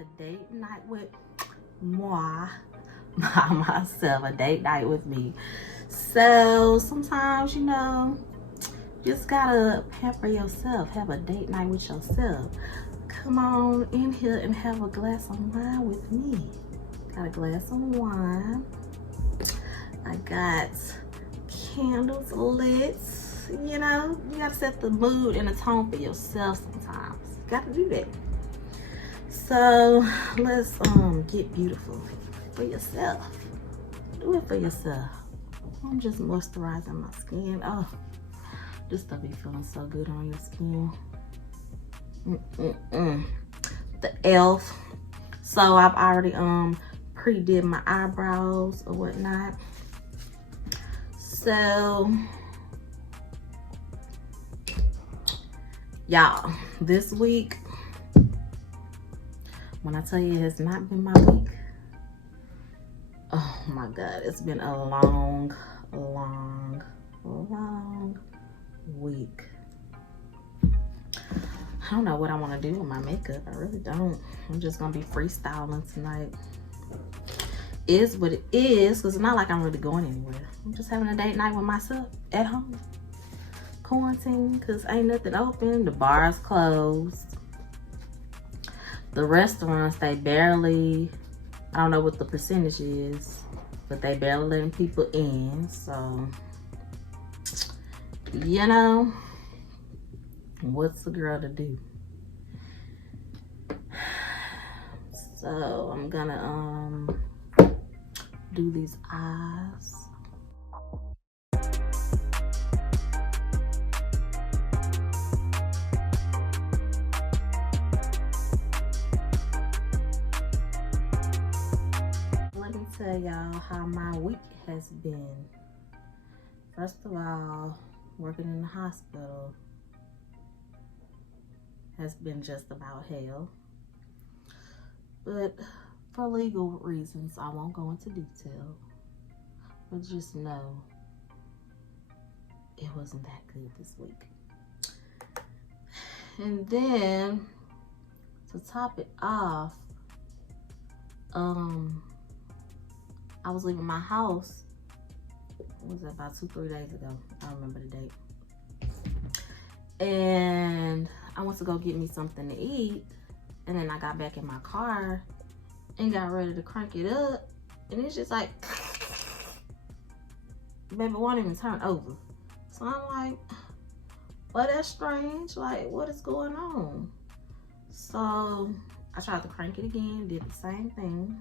a date night with moi, by myself, a date night with me. So sometimes, you know, just gotta pamper yourself, have a date night with yourself. Come on in here and have a glass of wine with me. Got a glass of wine. I got candles lit. You know, you gotta set the mood and the tone for yourself sometimes. You gotta do that. So let's get beautiful for yourself. Do it for yourself. I'm just moisturizing my skin. Oh, this stuff be feeling so good on your skin. The e.l.f. So I've already pre-did my eyebrows or whatnot. So y'all, this week, when I tell you it has not been my week, oh my God, it's been a long week. I don't know what I want to do with my makeup. I really don't. I'm just gonna be freestyling tonight. Is what it is, because it's not like I'm really going anywhere. I'm just having a date night with myself at home. Quarantine, because ain't nothing open. The bar's closed. The restaurants, they barely, I don't know what the percentage is, but they barely letting people in. So, you know, what's the girl to do? So I'm gonna do these eyes. Let me tell y'all how my week has been. First of all, working in the hospital has been just about hell. But for legal reasons, I won't go into detail. But just know it wasn't that good this week. And then to top it off, I was leaving my house. What was that, about 2-3 days ago? I don't remember the date. And I went to go get me something to eat. And then I got back in my car and got ready to crank it up. And it's just like, baby, it won't even turn over. So I'm like, well, that's strange. Like, what is going on? So I tried to crank it again, did the same thing.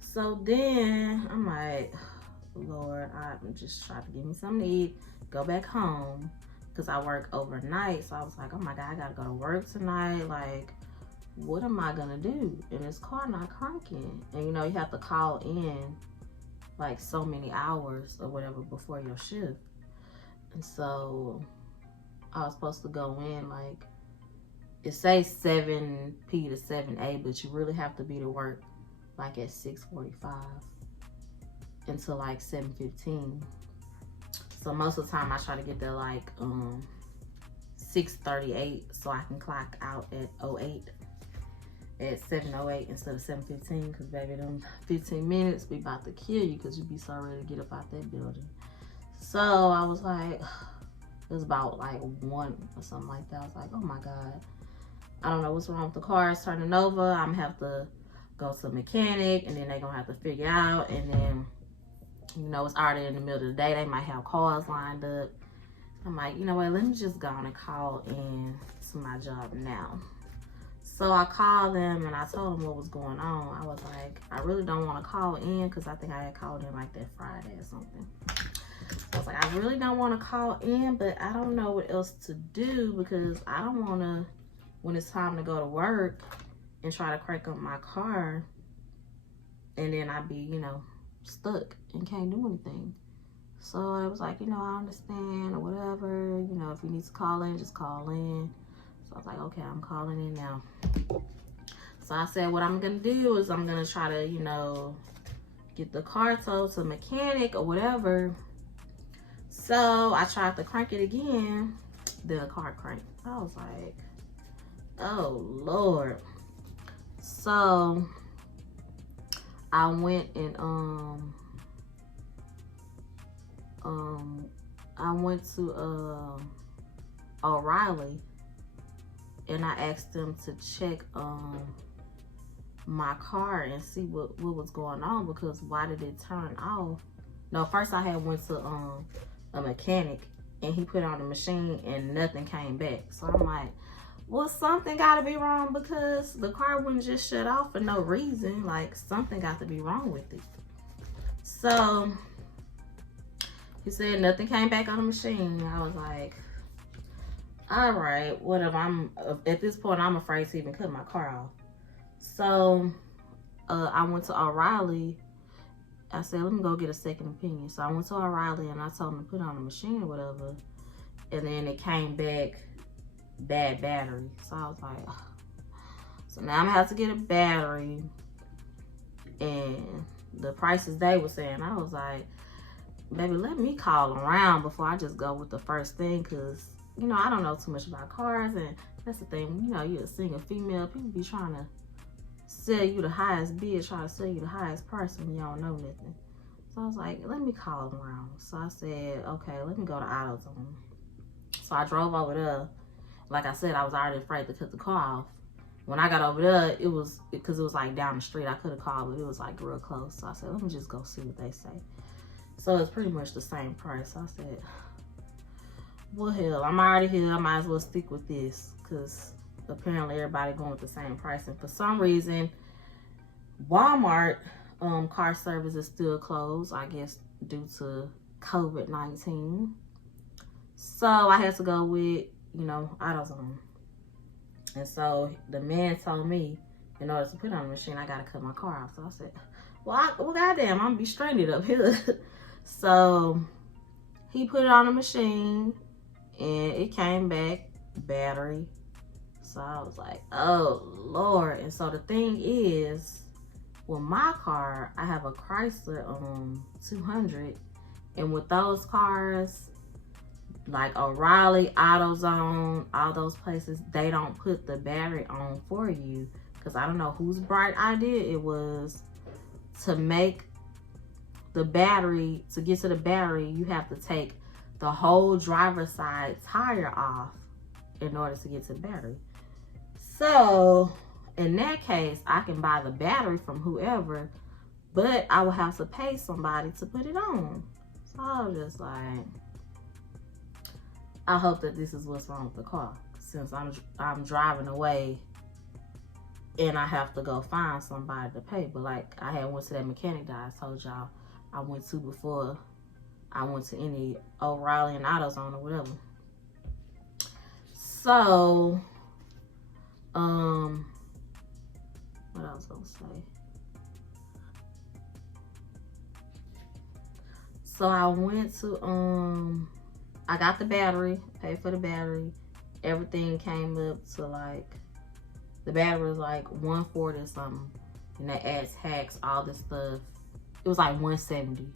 So then I'm like, Lord, I'm just trying to get me something to eat, go back home, because I work overnight. So I was like, oh my God, I gotta go to work tonight. Like, what am I gonna do? And this car not cranking. And you know, you have to call in like so many hours or whatever before your shift. And so I was supposed to go in like, it says 7 p to 7 a, but you really have to be to work like at 6:45 until like 7:15. So most of the time I try to get there like 6:38 so I can clock out at 08, at 7:08 instead of 7:15, because baby, them 15 minutes be about to kill you because you be so ready to get up out that building. So I was like, it was about like 1 or something like that. I was like, oh my God, I don't know what's wrong with the car. It's turning over. I'm gonna have to go to a mechanic, and then they're gonna have to figure out, and then, you know, it's already in the middle of the day. They might have cars lined up. I'm like, you know what, let me just go on and call in to my job now. So I called them and I told them what was going on. I was like, I really don't want to call in, because I think I had called in like that Friday or something. So I was like, I really don't want to call in, but I don't know what else to do, because I don't want to, when it's time to go to work and try to crank up my car, and then I'd be, you know, stuck and can't do anything. So I was like, you know, I understand or whatever. You know, if you need to call in, just call in. So I was like, okay, I'm calling in now. So I said, what I'm gonna do is I'm gonna try to, you know, get the car towed to a mechanic or whatever. So I tried to crank it again. The car cranked. I was like, oh Lord. So I went and I went to O'Reilly, and I asked them to check my car and see what was going on, because why did it turn off? No, first I had went to a mechanic, and he put on the machine and nothing came back. So I'm like, well, something got to be wrong, because the car wouldn't just shut off for no reason. Like, something got to be wrong with it. So he said nothing came back on the machine. I was like, all right, whatever. At this point, I'm afraid to even cut my car off. So I went to O'Reilly. I said, let me go get a second opinion. So I went to O'Reilly and I told them to put on the machine or whatever. And then it came back bad battery. So I was like, ugh. So now I'm gonna have to get a battery. And the prices they were saying, I was like, baby, let me call around before I just go with the first thing, because, you know, I don't know too much about cars, and that's the thing, you know, you're a single female, people be trying to sell you the highest bid, try to sell you the highest price when you don't know nothing. So I was like, let me call around. So I said, okay, let me go to AutoZone. So I drove over there. Like I said, I was already afraid to cut the car off. When I got over there, it was, because it was like down the street, I could have called, but it was like real close. So I said, let me just go see what they say. So it's pretty much the same price. So I said, well, hell, I'm already here. I might as well stick with this, because apparently everybody going with the same price. And for some reason, Walmart car service is still closed, I guess due to COVID-19. So I had to go with, you know, AutoZone. And so the man told me, in order to put on the machine, I got to cut my car off. So I said, well, goddamn, I'm going to be stranded up here. So he put it on the machine, and it came back battery. So I was like, oh, Lord. And so the thing is, with my car, I have a Chrysler 200. And with those cars, like O'Reilly, AutoZone, all those places, they don't put the battery on for you. Because I don't know whose bright idea it was to make the battery, to get to the battery, you have to take the whole driver's side tire off in order to get to the battery. So in that case, I can buy the battery from whoever, but I will have to pay somebody to put it on. So I was just like, I hope that this is what's wrong with the car, since I'm driving away and I have to go find somebody to pay. But like, I had went to that mechanic that I told y'all I went to before I went to any O'Reilly and AutoZone or whatever. So what I was gonna say. So I went to I got the battery, paid for the battery. Everything came up to like, the battery was like 140 or something. And that adds hacks, all this stuff. It was like 170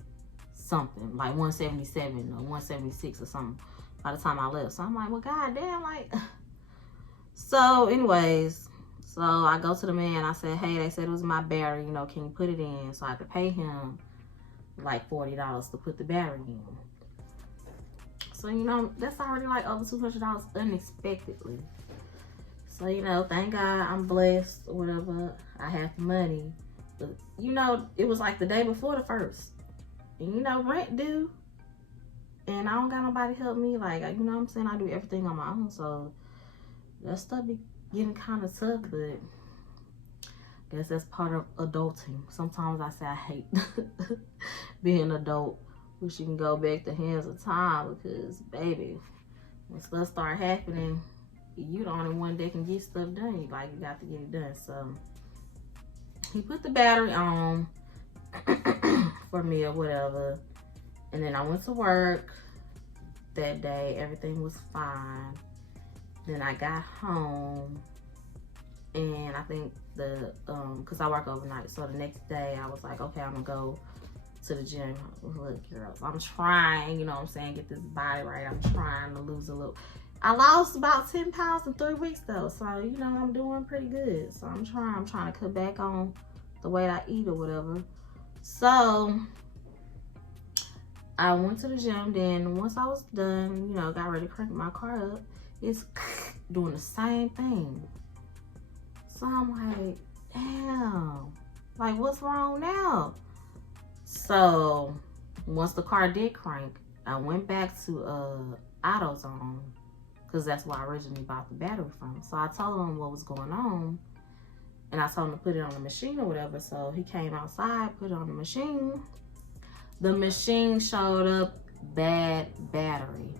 something, like 177 or 176 or something by the time I left. So I'm like, well, goddamn, like. So anyways, so I go to the man. I said, hey, they said it was my battery, you know, can you put it in? So I had to pay him like $40 to put the battery in. So, you know, that's already like over $200 unexpectedly. So, you know, thank God I'm blessed or whatever. I have money. But, you know, it was like the day before the 1st. And, you know, rent due. And I don't got nobody help me. Like, you know what I'm saying? I do everything on my own. So, that stuff be getting kind of tough. But I guess that's part of adulting. Sometimes I say I hate being an adult. Wish you can go back to hands of time, because, baby, when stuff start happening, you the only one that can get stuff done. You got to get it done. So he put the battery on for me or whatever. And then I went to work that day. Everything was fine. Then I got home, and I think because I work overnight. So the next day I was like, okay, I'm gonna go to the gym. Look, girls, I'm trying, you know what I'm saying, get this body right. I'm trying to lose a little. I lost about 10 pounds in 3 weeks though. So, you know, I'm doing pretty good. So I'm trying to cut back on the way I eat or whatever. So I went to the gym. Then once I was done, you know, got ready to crank my car up, it's doing the same thing. So I'm like, damn, like what's wrong now? So once the car did crank, I went back to AutoZone, because that's where I originally bought the battery from. So I told him what was going on, and I told him to put it on the machine or whatever. So he came outside, put it on the machine. The machine showed up bad battery.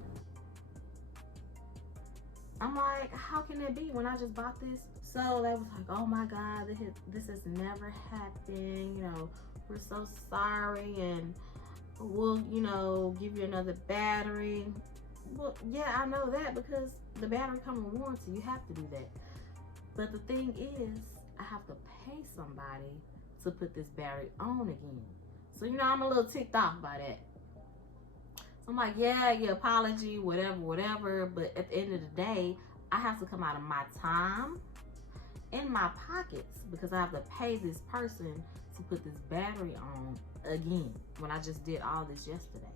I'm like, how can it be when I just bought this? So they was like, oh my God, this has never happened. You know, we're so sorry, and we'll, you know, give you another battery. Well, yeah, I know that, because the battery comes with warranty. You have to do that. But the thing is, I have to pay somebody to put this battery on again. So, you know, I'm a little ticked off by that. So I'm like, yeah, your apology, whatever. But at the end of the day, I have to come out of my time and my pockets, because I have to pay this person to put this battery on again when I just did all this yesterday.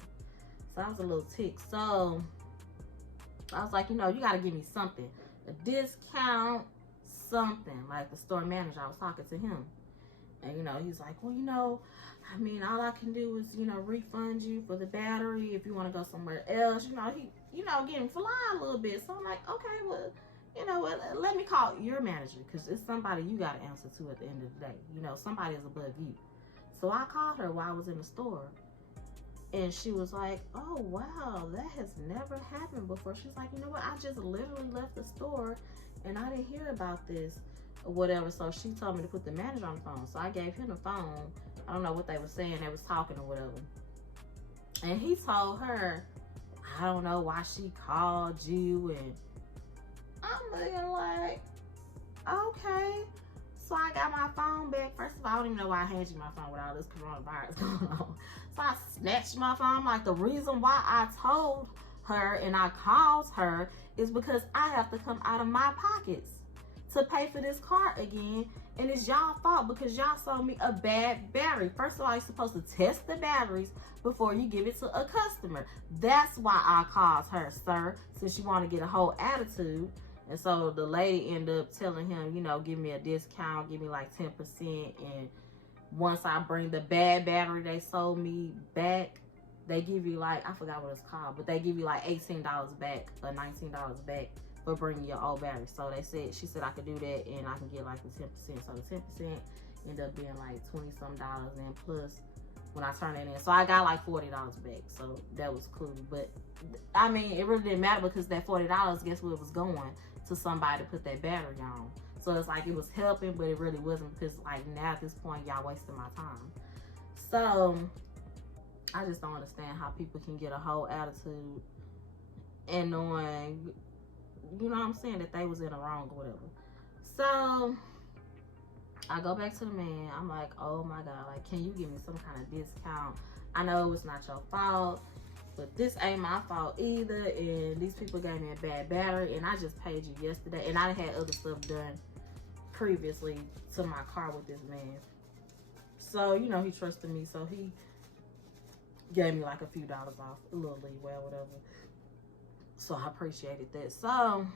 So I was a little ticked. So I was like, you know, you got to give me something, a discount, something. Like the store manager, I was talking to him, and you know, he's like, well, you know, I mean, all I can do is, you know, refund you for the battery if you want to go somewhere else. You know, he, you know, getting fly a little bit. So I'm like, okay, well, you know what, let me call your manager, because it's somebody you got to answer to at the end of the day. You know, somebody is above you. So I called her while I was in the store, and she was like, oh, wow, that has never happened before. She's like, you know what, I just literally left the store and I didn't hear about this or whatever. So she told me to put the manager on the phone. So I gave him the phone. I don't know what they were saying. They was talking or whatever. And he told her, I don't know why she called you. And I'm looking like, okay. So I got my phone back. First of all, I don't even know why I handed you my phone with all this coronavirus going on. So I snatched my phone. I'm like, the reason why I told her and I called her is because I have to come out of my pockets to pay for this car again. And it's y'all fault, because y'all sold me a bad battery. First of all, you're supposed to test the batteries before you give it to a customer. That's why I called her, sir, since you want to get a whole attitude. And so the lady ended up telling him, you know, give me a discount, give me like 10%. And once I bring the bad battery they sold me back, they give you like, I forgot what it's called, but they give you like $18 back or $19 back for bringing your old battery. So they said, she said I could do that and I can get like the 10%. So the 10% ended up being like $20-some, and plus when I turned it in. So I got like $40 back. So that was cool. But I mean, it really didn't matter, because that $40, guess what it was going? To somebody to put that battery on. So it's like it was helping, but it really wasn't, because like now at this point y'all wasting my time. So I just don't understand how people can get a whole attitude and knowing, you know what I'm saying, that they was in the wrong or whatever. So I go back to the man. I'm like, oh my God, like, can you give me some kind of discount? I know it's not your fault, but this ain't my fault either, and these people gave me a bad battery, and I just paid you yesterday, and I had other stuff done previously to my car with this man. So, you know, he trusted me, so he gave me like a few dollars off, a little leeway or whatever. So I appreciated that. So,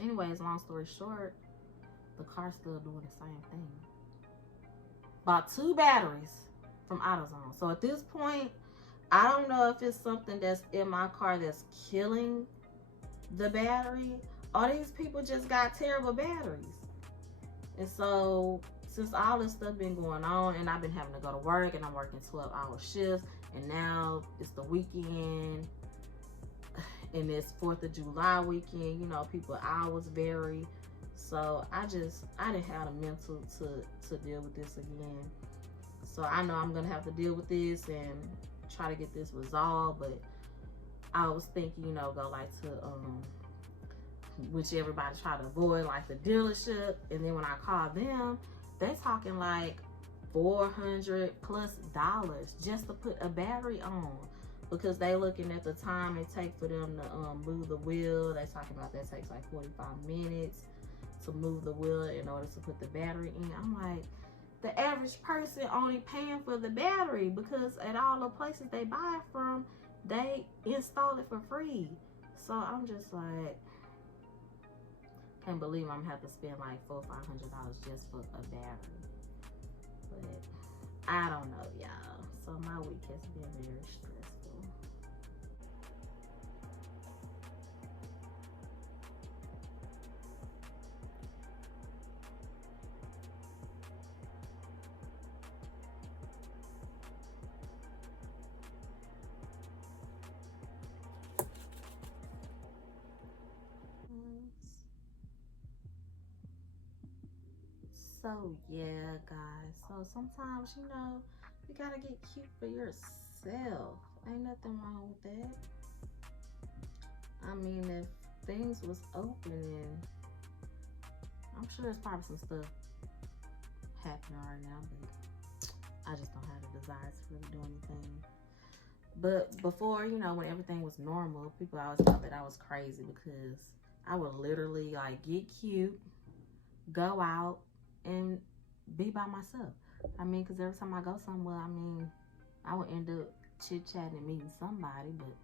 anyways, long story short, the car's still doing the same thing. Bought 2 batteries from AutoZone. So at this point, I don't know if it's something that's in my car that's killing the battery, or these people just got terrible batteries. And so since all this stuff been going on, and I've been having to go to work, and I'm working 12-hour shifts, and now it's the weekend, and it's 4th of July weekend, you know, people hours vary. So I didn't have the mental to deal with this again. So I know I'm gonna have to deal with this and try to get this resolved, but I was thinking, you know, go like to which everybody try to avoid, like the dealership. And then when I call them, they're talking like $400+ just to put a battery on. because they looking at the time it take for them to move the wheel. They talking about that takes like 45 minutes to move the wheel in order to put the battery in. I'm like, the average person only paying for the battery, because at all the places they buy it from, they install it for free. So I'm just like, can't believe I'm gonna have to spend like $400 or $500 just for a battery. But I don't know, y'all. So my week has been very stressful. So yeah, guys. So sometimes, you know, you gotta get cute for yourself. Ain't nothing wrong with that. I mean, if things was open, and I'm sure there's probably some stuff happening right now, but I just don't have the desire to really do anything. But before, you know, when everything was normal, people always thought that I was crazy, because I would literally like get cute, go out, and be by myself. I mean, because every time I go somewhere, I mean, I would end up chit-chatting and meeting somebody, but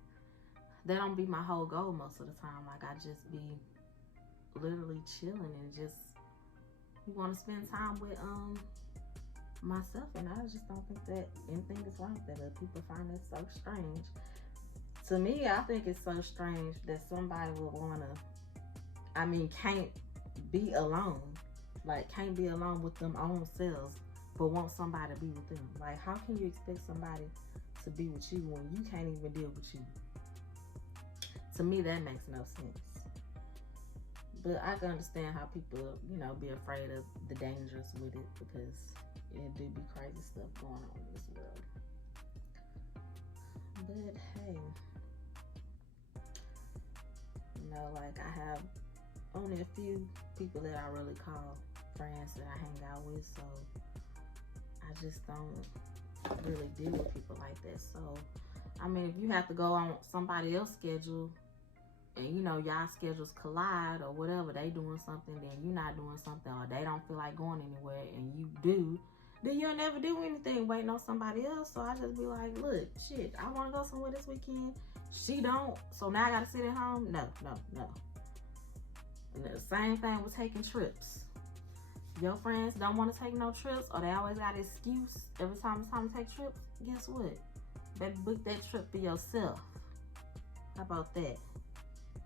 that don't be my whole goal most of the time. Like, I just be literally chilling and just want to spend time with myself, and I just don't think that anything is wrong with that. But people find it so strange. To me, I think it's so strange that somebody would want to, I mean, can't be alone. Like, can't be alone with them own selves, but want somebody to be with them. Like, how can you expect somebody to be with you when you can't even deal with you? To me, that makes no sense. But I can understand how people, you know, be afraid of the dangers with it, because it do be crazy stuff going on in this world. But hey, you know, like, I have only a few people that I really call friends that I hang out with, so I just don't really deal with people like that. So, I mean, if you have to go on somebody else's schedule, and you know y'all schedules collide or whatever, they doing something, then you not doing something, or they don't feel like going anywhere and you do, then you'll never do anything waiting on somebody else. So I just be like, look, shit, I want to go somewhere this weekend. She don't, so now I gotta sit at home. No. And the same thing with taking trips. Your friends don't want to take no trips, or they always got an excuse every time it's time to take trips. Guess what? Baby, book that trip for yourself. How about that?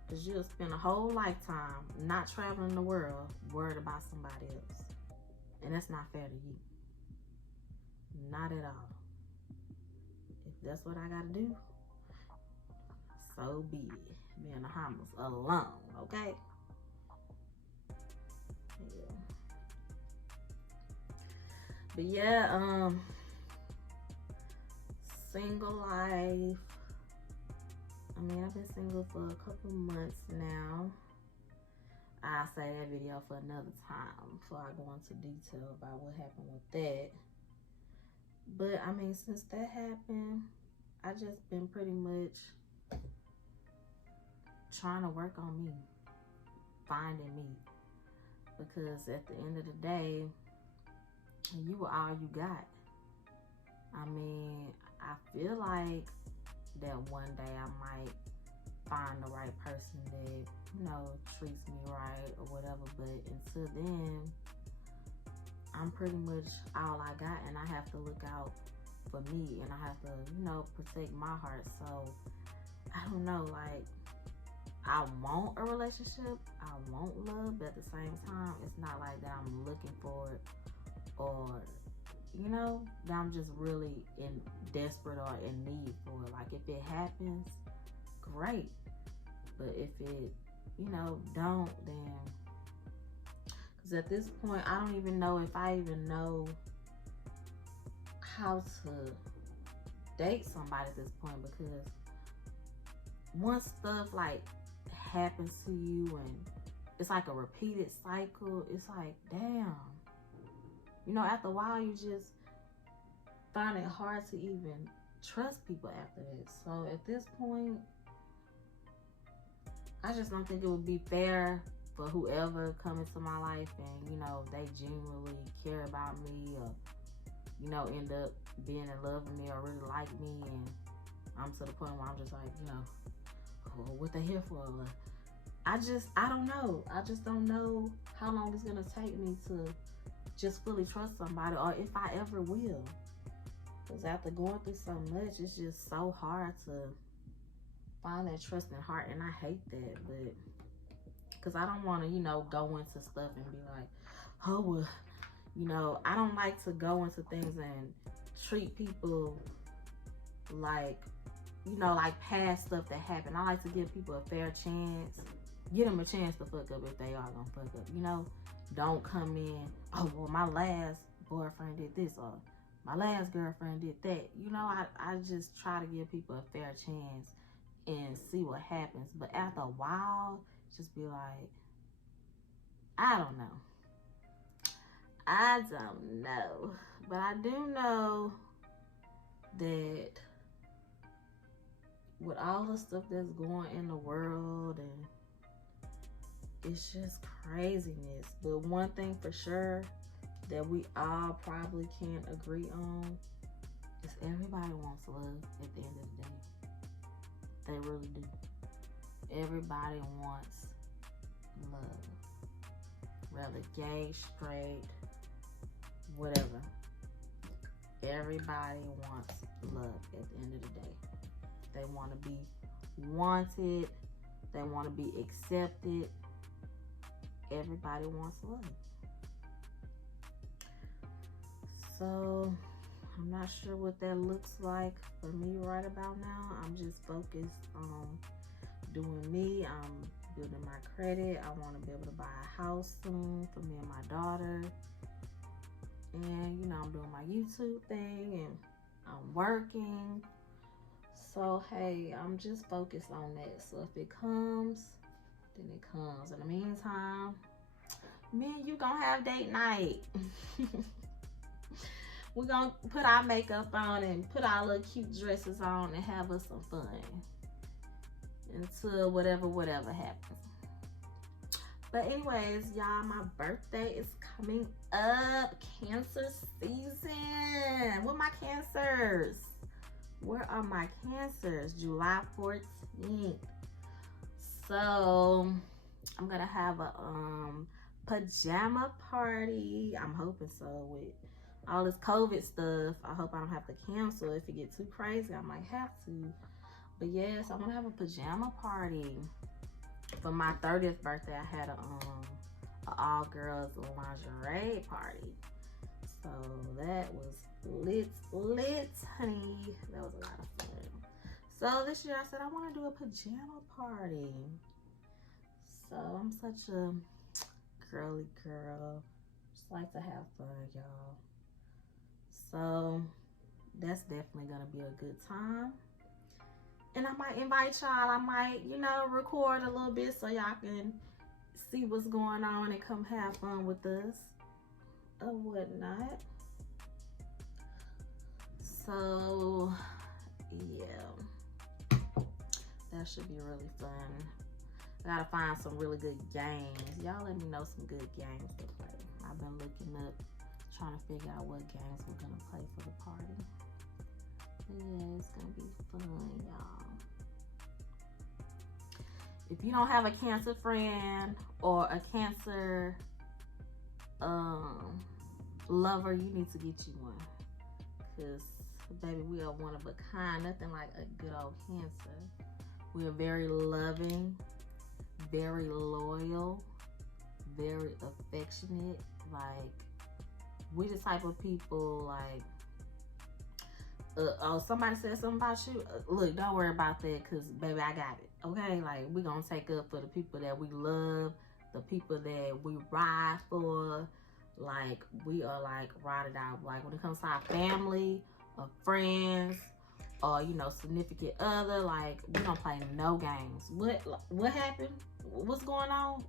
Because you'll spend a whole lifetime not traveling the world worried about somebody else. And that's not fair to you. Not at all. If that's what I gotta do, so be it. Me and the Hamas alone, okay? Yeah. But yeah, single life. I mean, I've been single for a couple months now. I'll say that video for another time before I go into detail about what happened with that. But I mean, since that happened, I just been pretty much trying to work on me, finding me. Because at the end of the day, you are all you got. I mean, I feel like that one day I might find the right person that, you know, treats me right or whatever, but until then, I'm pretty much all I got, and I have to look out for me, and I have to, you know, protect my heart. So I don't know, like, I want a relationship, I want love, but at the same time, it's not like that I'm looking for it, or, you know, that I'm just really desperate or in need for it. Like, if it happens, great. But if it, you know, don't, then, because at this point, I don't even know if I even know how to date somebody at this point, because once stuff like happens to you and it's like a repeated cycle, it's like, damn, you know, after a while you just find it hard to even trust people after that. So at this point, I just don't think it would be fair for whoever come into my life and, you know, they genuinely care about me, or, you know, end up being in love with me or really like me, and I'm to the point where I'm just like, you know, oh, what they here for? I don't know. I just don't know how long it's gonna take me to just fully trust somebody, or if I ever will. Because after going through so much, it's just so hard to find that trust in heart, and I hate that. But because I don't want to, you know, go into stuff and be like, oh, well, you know, I don't like to go into things and treat people like, you know, like past stuff that happened. I like to give people a fair chance, give them a chance to fuck up if they are gonna fuck up, you know. Don't come in, oh, well, my last boyfriend did this, or my last girlfriend did that. You know, I just try to give people a fair chance and see what happens. But after a while, just be like, I don't know. I don't know. But I do know that with all the stuff that's going in the world, and it's just craziness. But one thing for sure that we all probably can agree on is everybody wants love at the end of the day. They really do. Everybody wants love. Whether gay, straight, whatever. Everybody wants love at the end of the day. They want to be wanted. They want to be accepted. Everybody wants love. So I'm not sure what that looks like for me right about now. I'm just focused on doing me. I'm building my credit. I want to be able to buy a house soon for me and my daughter. And, you know, I'm doing my YouTube thing, and I'm working. So, hey, I'm just focused on that. So if it comes, then it comes. In the meantime, me and you gonna have date night. We're gonna put our makeup on and put our little cute dresses on and have us some fun until whatever happens. But anyways, y'all, my birthday is coming up. Cancer season. What my cancers? Where are my cancers? July 14th. So I'm gonna have a pajama party. I'm hoping so. With all this COVID stuff, I hope I don't have to cancel. If it gets too crazy, I might have to. But yes, I'm gonna have a pajama party. For my 30th birthday, I had a all girls lingerie party. So that was lit, honey. That was a lot of fun. So this year I said I want to do a pajama party. So I'm such a girly girl. Just like to have fun, y'all. So that's definitely gonna be a good time. And I might invite y'all. I might, you know, record a little bit so y'all can see what's going on and come have fun with us or whatnot. So yeah, that should be really fun. I gotta find some really good games. Y'all let me know some good games to play. I've been looking up, trying to figure out what games we're gonna play for the party. But yeah, it's gonna be fun, y'all. If you don't have a Cancer friend or a Cancer lover, you need to get you one. Cause baby, we are one of a kind. Nothing like a good old Cancer. We are very loving, very loyal, very affectionate. Like, we the type of people, like, oh, somebody said something about you. Look, don't worry about that, because baby, I got it. Okay, like, we gonna take up for the people that we love, the people that we ride for. Like, we are like ride it out. Like, when it comes to our family or friends or, you know, significant other, like, we don't play no games. What happened? What's going on?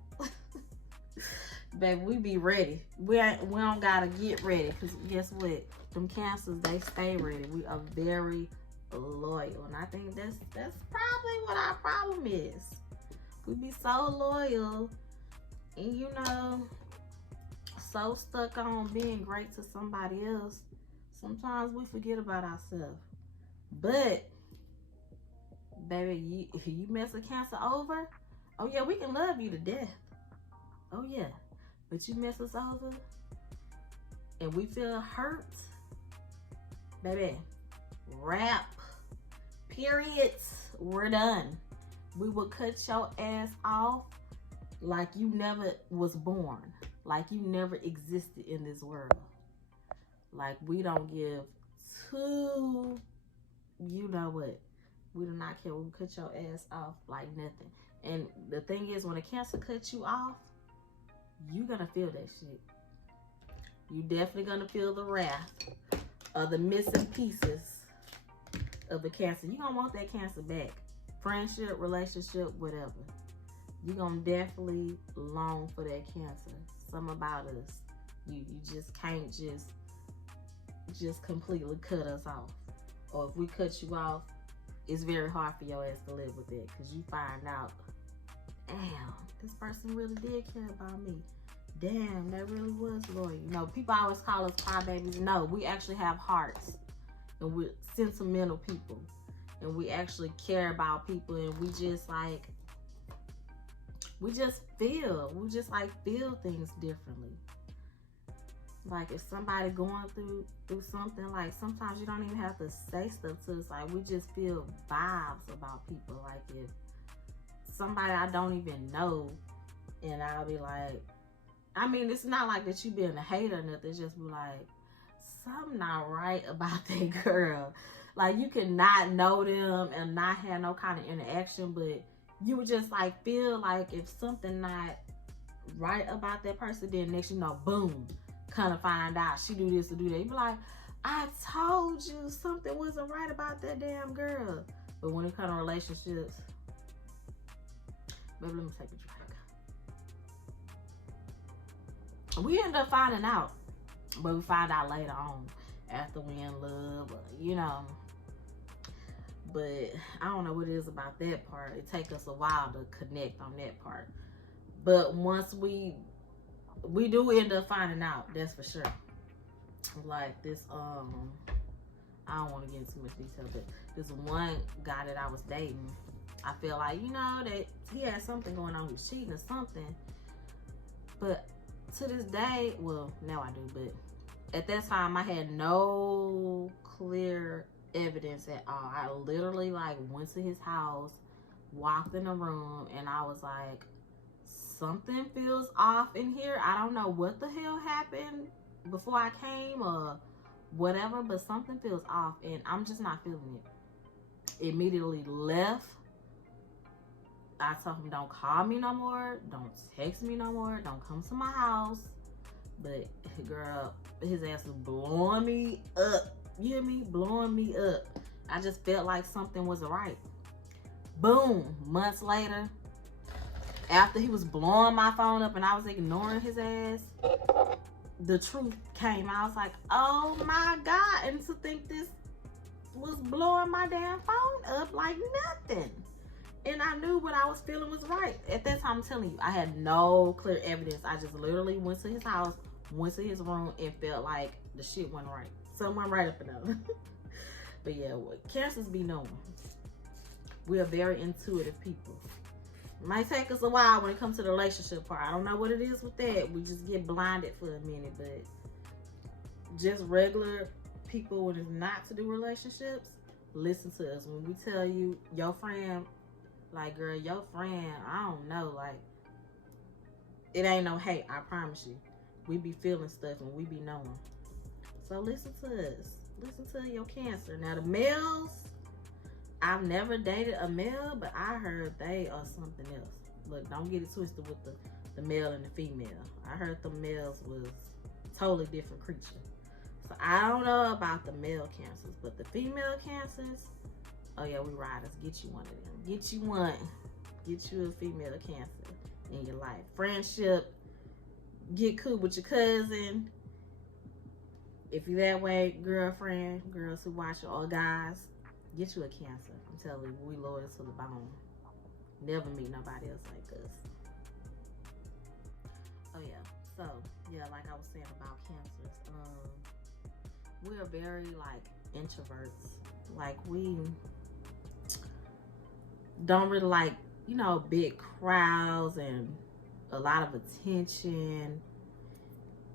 Baby, we be ready. We don't gotta get ready, because guess what? Them Cancers, they stay ready. We are very loyal. And I think that's probably what our problem is. We be so loyal and, you know, so stuck on being great to somebody else. Sometimes we forget about ourselves. But baby, if you mess a Cancer over, oh yeah, we can love you to death. Oh yeah, but you mess us over and we feel hurt, baby, wrap, periods, we're done. We will cut your ass off like you never was born, like you never existed in this world. Like we don't give two, you know what, we do not care. We will cut your ass off like nothing. And the thing is, when a Cancer cuts you off, you're gonna feel that shit. You definitely gonna feel the wrath of the missing pieces of the Cancer. You gonna want that Cancer back. Friendship, relationship, whatever. You gonna definitely long for that Cancer. Something about us. You just can't just completely cut us off. Or if we cut you off, it's very hard for your ass to live with it, because you find out, damn, this person really did care about me. Damn, that really was loyal. You know, people always call us crybabies. No, we actually have hearts, and we're sentimental people, and we actually care about people, and we just feel things differently. Like if somebody going through something, like sometimes you don't even have to say stuff to us. Like we just feel vibes about people. Like if somebody I don't even know, and I'll be like, I mean, it's not like that you being a hater or nothing. It's just be like, something not right about that girl. Like you could not know them and not have no kind of interaction, but you would just like feel like if something not right about that person, then next you know, boom, kind of find out she do this or do that. You be like, I told you something wasn't right about that damn girl. But when it comes to relationships, baby, let me take a drink. We end up finding out, but we find out later on after we in love, you know. But I don't know what it is about that part. It takes us a while to connect on that part. But once we do end up finding out, that's for sure. Like this, I don't want to get into too much detail, but this one guy that I was dating, I feel like, you know, that he had something going on. He was cheating or something. But to this day, well, now I do, but at that time, I had no clear evidence at all. I literally like went to his house, walked in the room, and I was like, something feels off in here. I don't know what the hell happened before I came or whatever, but something feels off and I'm just not feeling it. Immediately left. I told him, don't call me no more, don't text me no more, don't come to my house. But girl, his ass was blowing me up. You hear me? Blowing me up. I just felt like something wasn't right. Boom, months later, after he was blowing my phone up and I was ignoring his ass, the truth came. I was like, oh my God. And to think this was blowing my damn phone up like nothing. And I knew what I was feeling was right. At that time, I'm telling you, I had no clear evidence. I just literally went to his house, went to his room, and felt like the shit wasn't right. Something went right up and down. But yeah, Cancers be knowing. We are very intuitive people. It might take us a while when it comes to the relationship part. I don't know what it is with that. We just get blinded for a minute, but just regular people when it's not to do relationships, listen to us. When we tell you, your friend, like, girl, your friend, I don't know, like, it ain't no hate, I promise you. We be feeling stuff and we be knowing. So listen to us. Listen to your Cancer. Now the males, I've never dated a male, but I heard they are something else. Look, don't get it twisted with the male and the female. I heard the males was totally different creature. So I don't know about the male Cancers, but the female Cancers, oh yeah, we riders. Get you one of them. Get you one. Get you a female Cancer in your life. Friendship, get cool with your cousin. If you that way, girlfriend, girls who watch it, or guys, Get you a Cancer. I'm telling you, we loyal to the bone. Never meet nobody else like us. Oh yeah. So yeah, like I was saying about Cancers, we are very like introverts. Like we don't really like, you know, big crowds and a lot of attention.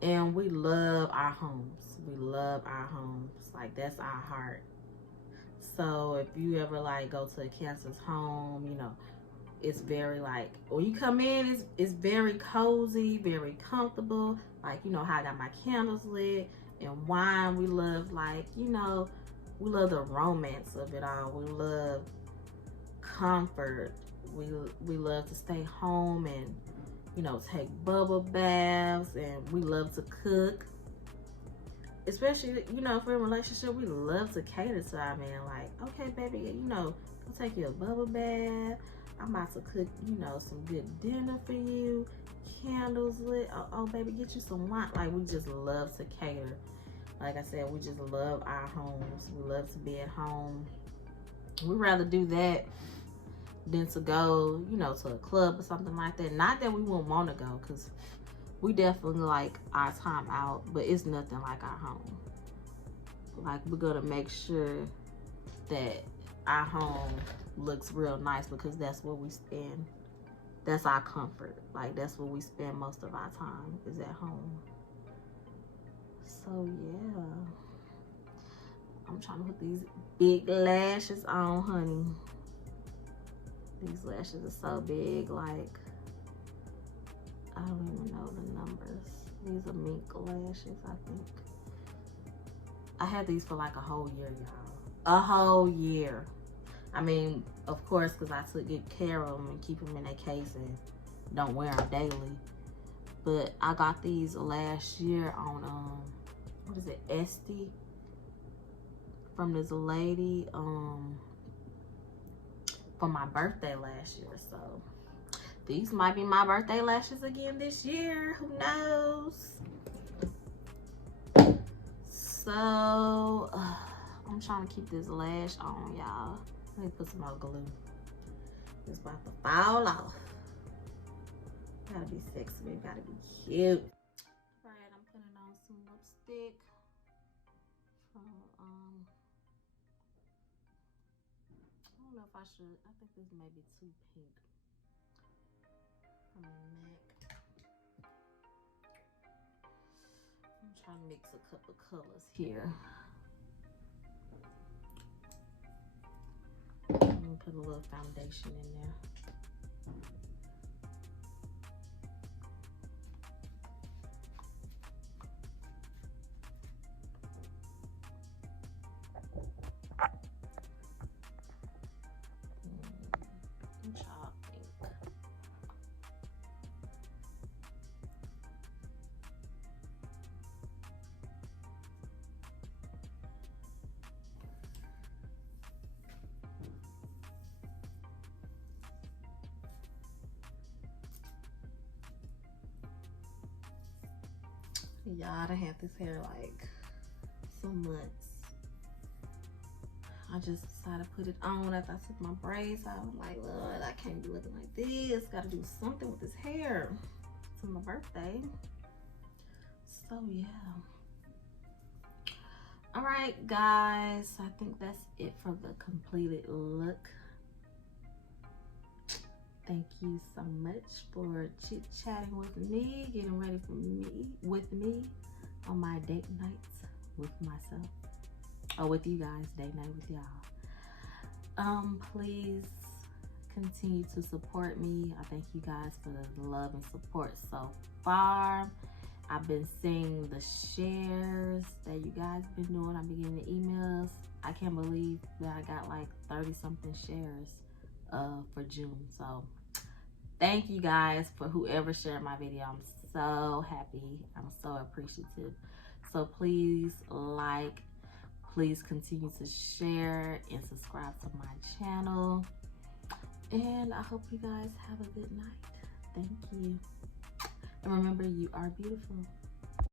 And we love our homes. We love our homes. Like that's our heart. So if you ever like go to a Cancer's home, you know, it's very like when you come in, it's very cozy, very comfortable. Like, you know how I got my candles lit and wine. We love, like, you know, we love the romance of it all. We love comfort. We love to stay home and, you know, take bubble baths, and we love to cook. Especially, you know, if we're in a relationship, we love to cater to our man. Like, okay, baby, you know, go take you a bubble bath. I'm about to cook, you know, some good dinner for you. Candles lit. Oh, baby, get you some wine. Like, we just love to cater. Like I said, we just love our homes. We love to be at home. We'd rather do that than to go, you know, to a club or something like that. Not that we wouldn't want to go, because we definitely like our time out, but it's nothing like our home. Like, we're gonna make sure that our home looks real nice, because that's where we spend. That's our comfort. Like, that's where we spend most of our time, is at home. So yeah, I'm trying to put these big lashes on, honey. These lashes are so big, like, I don't even know the numbers. These are mink lashes, I think. I had these for like a whole year, y'all. A whole year. I mean, of course, because I took good care of them and keep them in a case and don't wear them daily. But I got these last year on, what is it, Esty? From this lady, for my birthday last year. So these might be my birthday lashes again this year. Who knows? So I'm trying to keep this lash on, y'all. Let me put some more glue. It's about to fall off. Gotta be sexy, baby. Gotta be cute. All right, I'm putting on some lipstick from I don't know if I should. I think this may be too pink. From MAC. I'm trying to mix a couple colors here. I'm gonna put a little foundation in there. Chalk ink. Y'all, I done had this hair like some months. I just decided to put it on after I took my braids out. I'm like, Lord, I can't be looking like this. Gotta do something with this hair. It's my birthday. So yeah. All right, guys. I think that's it for the completed look. Thank you so much for chit-chatting with me, getting ready for me with me on my date nights with myself. Or with you guys, date night with y'all. Please continue to support me. I thank you guys for the love and support so far. I've been seeing the shares that you guys been doing. I've been getting the emails. I can't believe that I got like 30 something shares for June. So thank you guys for whoever shared my video. I'm so happy. I'm so appreciative. So please like, please continue to share and subscribe to my channel. And I hope you guys have a good night. Thank you. And remember, you are beautiful.